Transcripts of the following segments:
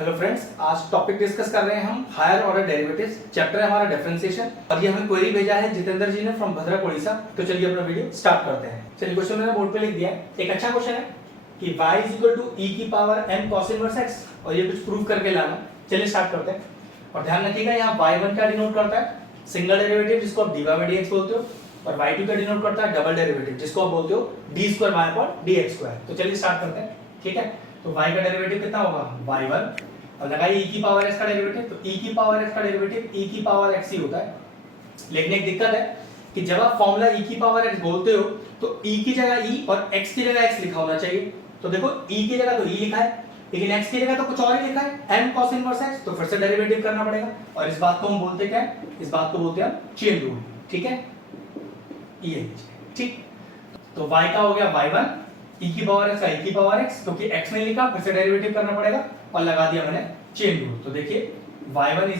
Hello friends, आज topic discuss कर रहे हैं हम हायर ऑर्डर डेरिवेटिव्स। चैप्टर है हमारा डिफरेंशिएशन और ये हमें क्वेरी भेजा है जितेंद्र जी ने फ्रॉम भद्रक उड़ीसा। तो चलिए अपना वीडियो स्टार्ट करते हैं। चलिए क्वेश्चन मैंने बोर्ड पे लिख दिया है। एक अच्छा क्वेश्चन है कि y = e की power m cos inverse x और ये कुछ प्रूव करके लाना। चलिए स्टार्ट करते हैं और ध्यान रखिएगा यहाँ y1 क्या डिनोट करता है, सिंगल डेरिवेटिव जिसको आप dy/dx बोलते हो, और y2 का डिनोट करता है डबल डेरिवेटिव जिसको आप बोलते हो d2y/dx²। तो चलिए स्टार्ट करते हैं। ठीक है, तो y का डेरिवेटिव कितना होगा y1 और लगाइए e की पावर x का डेरिवेटिव, तो e की पावर x का डेरिवेटिव e की पावर x ही होता है। लेकिन एक दिक्कत है कि जब आप फॉर्मूला e की पावर x बोलते हो तो e की जगह e और x की जगह x लिखा होना चाहिए। तो देखो e की जगह तो e लिखा है लेकिन x की जगह तो कुछ और ही लिखा है m cos इनवर्स x, तो फिर से डेरिवेटिव करना पड़ेगा और इस बात को हम बोलते क्या है, इस बात को बोलते हैं चेन रूल। ठीक है, ये ठीक। तो y का हो गया y1 e की पावर x का e की पावर x, क्योंकि x नहीं लिखा फिर से डेरिवेटिव करना पड़ेगा और लगा दिया मैंने चेन रूल। तो देखिए y1 =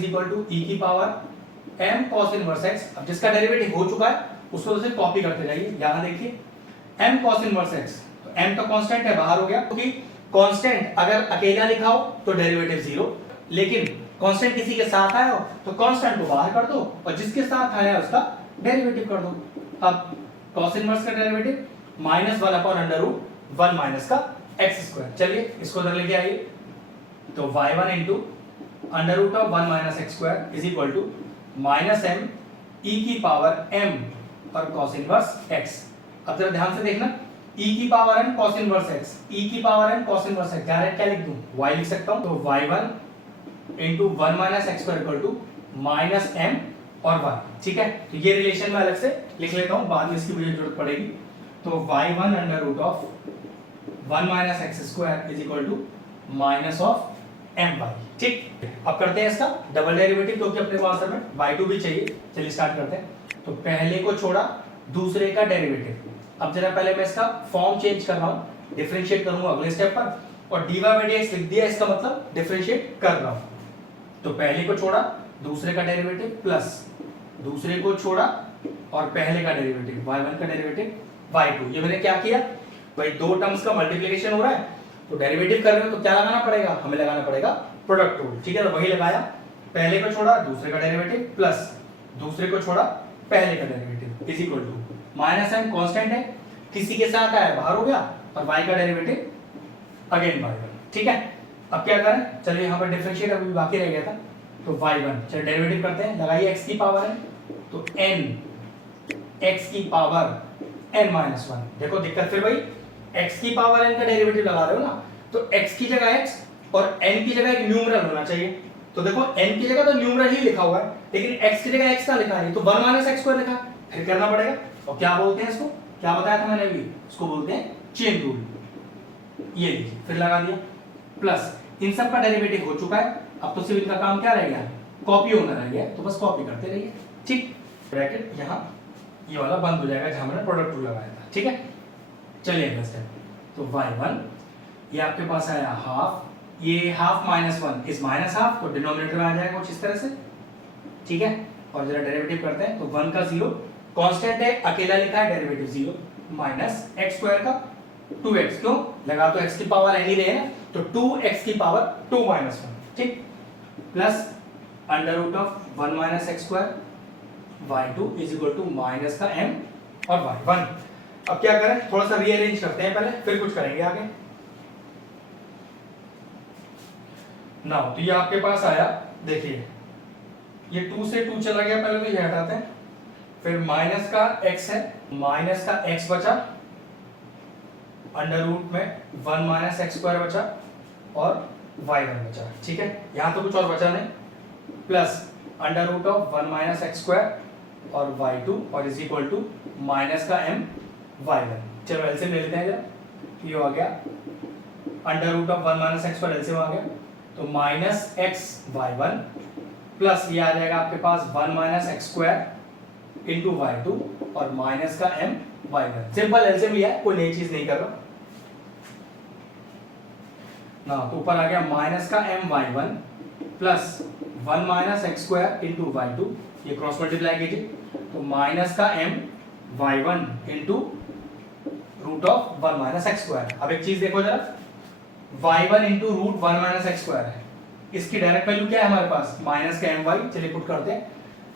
e की power m cos inverse x। अब जिसका डेरिवेटिव हो चुका है उसको तो सिर्फ कॉपी करते जाइए। यहां देखिए m cos इनवर्स x, तो m तो कांस्टेंट है, बाहर हो गया, क्योंकि कांस्टेंट अगर अकेला लिखा हो तो डेरिवेटिव 0, लेकिन कांस्टेंट किसी के साथ आया हो तो कांस्टेंट को बाहर कर दो और जिसके साथ आया उसका डेरिवेटिव कर दो। अब cos इनवर्स का डेरिवेटिव -1/√1 माइनस का x²। चलिए इसको उधर लेके आइए। तो y1 √1 - x² -m e की पावर m और cos इनवर्स x। अब जरा ध्यान से देखना, e की power n cos inverse x, e की power n cos inverse x, direct क्या लिख दूं, y लिख सकता हूं। तो y1 × 1 - x² -m और 1। ठीक है, तो ये रिलेशन मैं अलग से लिख लेता हूं, बाद में इसकी मुझे जरूरत पड़ेगी। तो y1 √1 - x² -m/। ठीक, अब करते हैं इसका डबल डेरिवेटिव, क्योंकि अपने को आंसर में y2 भी चाहिए। चलिए स्टार्ट करते हैं। तो पहले को छोड़ा दूसरे का डेरिवेटिव। अब जरा पहले मैं इसका फॉर्म चेंज कर रहा हूं, डिफरेंशिएट करूंगा अगले स्टेप पर, और dy/dx लिख दिया, इसका मतलब डिफरेंशिएट कर रहा हूं। तो पहले को छोड़ा दूसरे का डेरिवेटिव प्लस दूसरे को छोड़ा और पहले का डेरिवेटिव y1 का डेरिवेटिव y2। ये मैंने क्या किया भाई, दो टर्म्स का मल्टीप्लिकेशन हो रहा है तो डेरिवेटिव कर रहे हो तो क्या लगाना पड़ेगा, हमें लगाना पड़ेगा प्रोडक्ट रूल। ठीक है, तो वही लगाया, पहले को छोड़ा दूसरे का डेरिवेटिव प्लस दूसरे को छोड़ा पहले का derivative is equal to -m constant है, किसी के साथ आया बाहर हो गया, और y का डेरिवेटिव अगेन y1। ठीक है, अब क्या करें, चलिए यहां पर डिफरेंशिएट अभी बाकी रह गया था। तो y1 चलिए डेरिवेटिव करते हैं, लगाइए x की पावर n, तो n x की पावर n-1। देखो दिक्कत फिर भाई, x की पावर n का डेरिवेटिव लगा रहे हो ना, तो x की जगह x और n की जगह एक न्यूमरल होना चाहिए। तो देखो n की जगह तो न्यूमरल ही लिखा हुआ है, लेकिन x की जगह x का लिखा है, तो 1 - x² लिखा है, फिर करना पड़ेगा। और क्या बोलते हैं इसको, क्या बताया था मैंने अभी, इसको बोलते हैं चेन रूल। ये लीजिए, फिर लगा दिया, प्लस इन सब का डेरिवेटिव हो चुका है, अब तो सिर्फ इनका काम क्या रह गया, कॉपी होना रह गया, तो बस कॉपी करते रहिए। ठीक, ब्रैकेट यहाँ ये वाला बंद हो जाएगा जहां मैंने प्रोडक्ट रूल लगाया था। ठीक है, चलिए अगला स्टेप। तो y1 ये आपके पास आया हाफ, ये हाफ -1 इस -हाफ, तो डिनोमिनेटर में आ जाएगा कुछ इस तरह से। ठीक है, और जरा डेरिवेटिव करते हैं। तो 1 का 0 कांस्टेंट है, अकेला लिखा है, डेरिवेटिव 0 माइनस x² का 2x, क्यों लगा, तो x की पावर n ही रहे ना, तो 2x की पावर 2 - 1। ठीक, प्लस √1 - x² y2 = माइनस का m और y1। अब क्या करें, थोड़ा सा रीअरेंज करते हैं पहले, फिर कुछ करेंगे आगे ना। तो ये आपके पास आया, देखिए ये 2 से 2 चला गया, पहले तो ये हटाते हैं, फिर माइनस का x है, माइनस का x बचा, अंडर रूट में 1 - x² बचा और y1 बचा। ठीक है, यहां तो कुछ और बचा नहीं, प्लस √1 - x² और y2 और इज इक्वल टू माइनस का m y1। चलो एलसीएम ले लेते हैं जरा, ये हो गया √1 - x² एलसीएम आ गया, तो माइनस x y1 प्लस ये आ जाएगा आपके पास 1 - x² इंटू y2 और माइनस का m y1। सिंपल एलसीएम लिया है, कोई नई चीज नहीं कर रहा ना। तो ऊपर आ गया माइनस का m y1 plus 1 - x² into y2, ये क्रॉस मल्टीप्लाई कीजिए, तो माइनस का m y1 इंटू √1 - x²। अब एक चीज देखो जरा, y1 इंटू √1 - x² है, इसकी डायरेक्ट वैल्यू क्या है हमारे पास, माइनस का एम वाई। चलिए पुट करते हैं,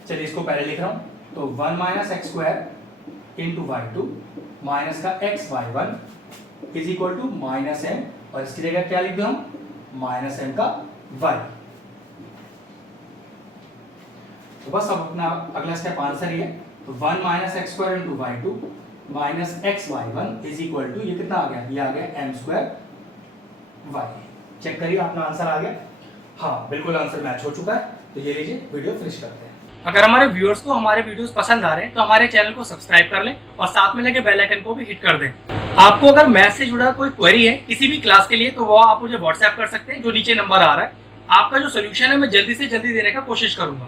चलिए इसको पहले लिख रहा हूँ, तो 1 minus X square into Y two minus का X Y one is equal to minus M, और इसकी जगह क्या लिख दूं हम, माइनस एम का वाई। तो बस अब अपना अगला स्टेप आंसर ही है, तो 1 minus X square into Y two minus X Y one is equal to, ये कितना आ गया, ये आ गया एम स्क्वायर वाई। चेक करिए अपना आंसर आ गया, हाँ बिल्कुल आंसर मैच हो चुका है। तो ये लीजिए वीडियो फिनिश करते हैं। अगर हमारे व्यूअर्स को हमारे वीडियोस पसंद आ रहे हैं तो हमारे चैनल को सब्सक्राइब कर लें और साथ में लगे बेल आइकन को भी हिट कर दें। आपको अगर मैथ से जुड़ा कोई क्वेरी है किसी भी क्लास के लिए तो वो आप मुझे व्हाट्सएप कर सकते हैं, जो नीचे नंबर आ रहा है। आपका जो सोल्यूशन है मैं जल्दी से जल्दी देने का कोशिश करूंगा।